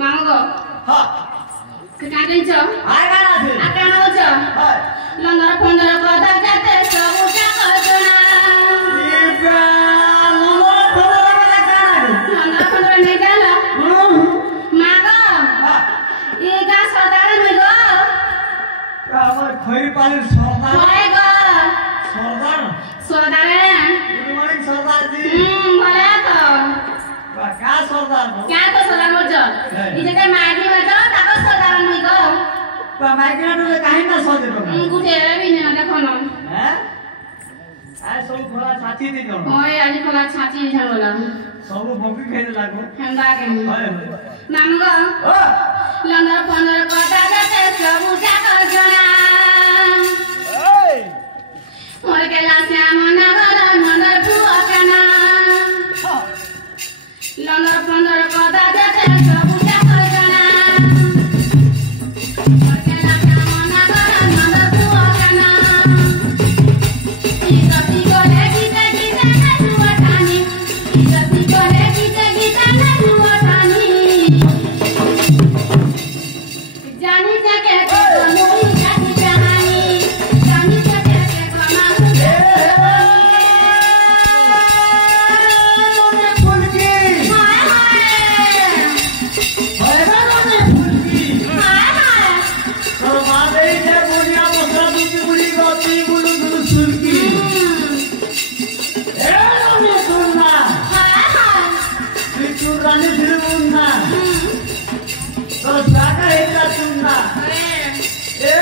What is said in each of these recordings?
ମାମୁଁ ହଁ ସେ କାନ୍ଦିଛ ଆଇ ଗାନା ଅଛି ଆ କାଣ ହଉଛ ହଁ ଲନ୍ଦର ଫନ୍ଦର କଥା କେତେ ସବୁ ଯାକ ଜଣା ଇବ୍ରା ନମ୍ବର ଫୋନ ଲନ୍ଦର ଫନ୍ଦର ନେଇ ଚାଲ ମାଗ ଇ ଗାଁ ସଦାଳେ ନୁଇ ଗো আমার খৈরি পালির সর্দার ভয় গো সর্দার সদাଳେ গুড মর্নিং সর্দার জি ভলে তো কা সর্দার क्या तो सदार मोच इजे के मागी मत ताको सदार नुई गो মাইগ্রেন কাহি না সদে তো गुटे भी न देखो न হ্যাঁ আই সব খোলা ছাতি দি জন ओए आज कोला छाती झंगला সব বকি খেতে লাগো हेंदा के হয় नाम गो ও लंदर पंदर कटा जाते सब जाको जना এই मोर के श्याम नगर नंदर बुआ कना लंदर पंदर कटा जाते सब जाको जना मोर के श्याम नगर नंदर बुआ कना इजती करे गीते गीते न जुवटानी इजती करे गीते गीते न जुवटानी जानी जगे तो नोई जानी कहानी जानी जगे के कमा ফুলকি हाय हाय হয় না মানে ফুলকি हाय हाय তো মাদে যে বুড়িয়া মশলা দুটি বুড়ি গতি বুলু দুলু সুলকি এ আমি শুননা हाय हाय তুই চুর রানী দিলুন না তো জায়গা এটা শুননা এ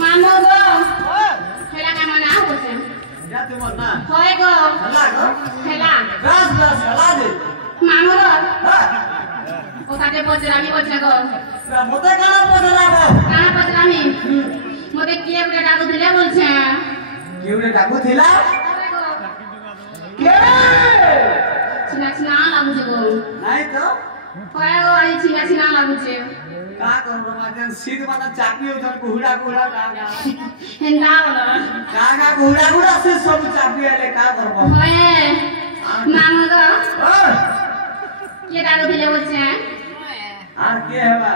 मामो गो हेला का मना होसे যা তোমার না होय गो হলা গো हेला গাছ গাছ হলা দে मामो गो হ্যাঁ ओ ताके पचरामी पचरा गो মতে কানা পছলাবো काना पचरामी मोते किए गुटे डाकु दिले बोलछे কেউরে ডাকুথিলা কে छिना छिना लागुछे गो নাই তো होय गो आई छिना छिना लागुछे का करबो माजन सीध माना चाकनी उधर कुहुड़ा कुहुड़ा गागा हेंदा बोलो गागा कुहुड़ा कुहुड़ा से सब चाकनी आले का करबो होय मामो गो ओ के डाकु दिले बोलछे আর কে হেবা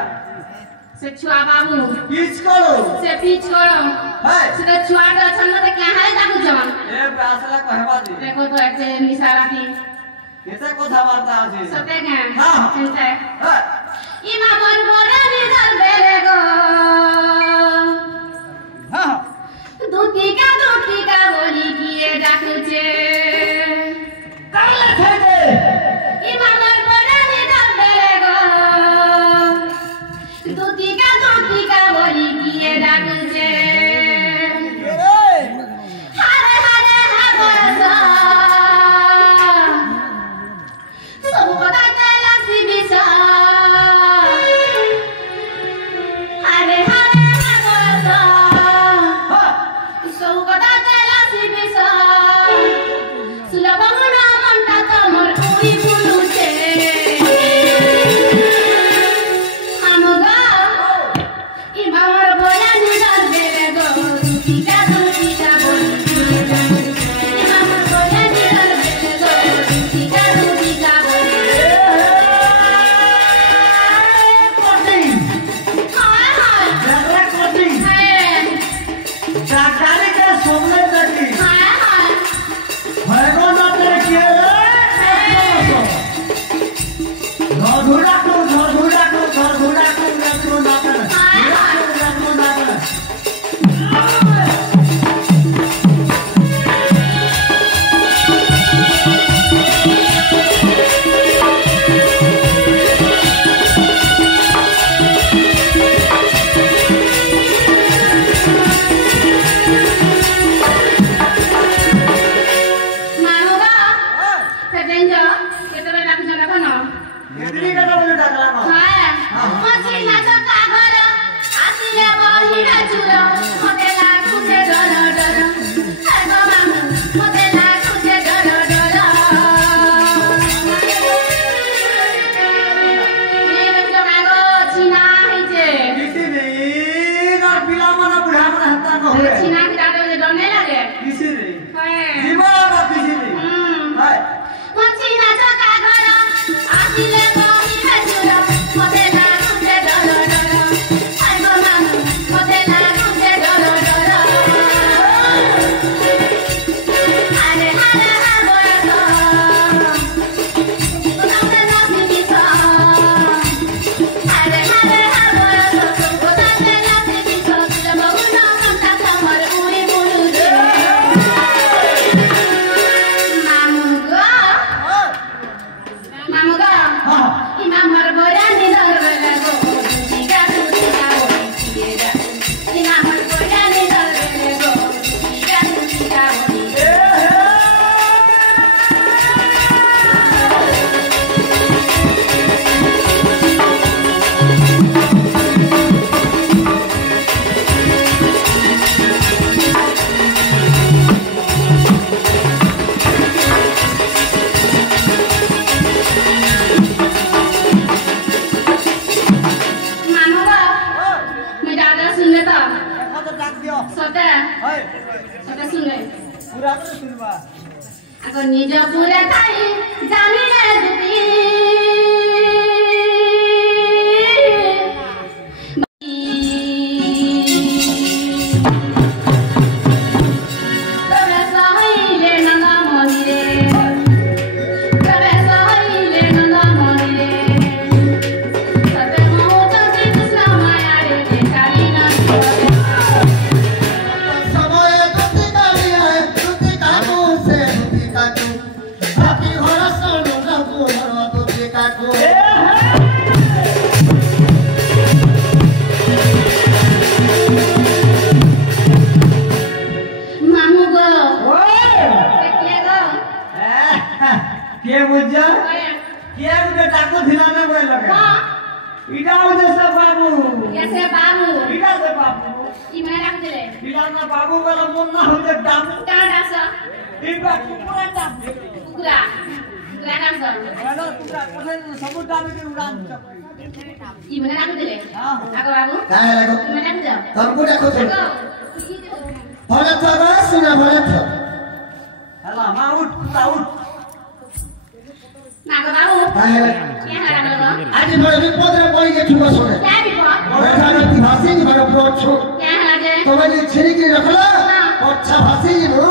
से छुआ बाबू কিছ করো से पीछ करो হাই से तो छुआ तो छन मते कहां डाकु जमा এ বাসলা কহবা দি देखो तो ऐसे निशारा की কেতে কথা বার্তা আছে सते के हाँ। हेंते হ্যাঁ इमा मन बोरा निदल बेले गो হ্যাঁ दूती का बोली किए डाकुचे তাহলে থেকে इमा मन बोरा निदल बेले गो दूती का बोली किए डाकुचे हारे हारे हागोसा सब पता तेला सी बिसा हुए छिना के डाले में डर नहीं लगे किसी नहीं है जीवन किसी नहीं है मछिना चका घर आसिले बही हजुर मते लागु से डर डर आइगो मानु मते लागु से डर डर अरे अरे हाबोरा तो उताते नासिनी छ अरे अरे हाबोरा तो उताते नासिनी छ तुले बगुना मन्ता समर उडी बुलु दे मामुगा इमामर बोरा नि दरबला गो दिगा तुका होइरा इमामर बोरा नि दरबला गो दिगा तुका होइरा मामुगा मैं ज्यादा सुन लेता देखा तो डाक दियो सते है सते सुन ले पूरा तो सुनबा आगो निज पुरा ताई जानिले दुपी तबे सहिले नंदा मोनिरे तबे सहिले नंदा मोनिरे सते मोत कृष्ण माया रे काली ना समय गति काली है गति काकू से गति काकू बाकी घोड़ा सोनू रघु हर गति काकू मामू गो ओए के गो के बुझा ओए के मुझे डाको धिलाने बोल लगे हां इडा मुझे सब बाबू कैसे बाबू इडा से बाबू ई मैं रख दे इडा ना बाबू वाला मन ना हो जे डाको कहां डास इडा पूरा डाको कुकुरा कुकुरा डास वाला पूरा कोसे सब डाको के उड़ान चक्री ई मैं रख दे हां आगो बाबू काहे लागो ई मैं रख दे तुमको देखो तो आगो भले तो बस सुना भले तो हला मा उठ नागो बाबू काहे लागो क्या हरानो आज बड़े विपद रे पड़ी के ठुको सुने क्या विपद बैठा रे भाषी नि बड़ा प्रोट छो क्या हराजे तो मैंने छिरी की रखला अच्छा भाषी नु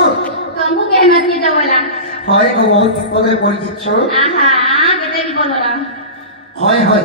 तुमको के मत की जवला হয় গো বহুত বিপদে পড়ি গেছো आहा केते विपद होला হয় হয়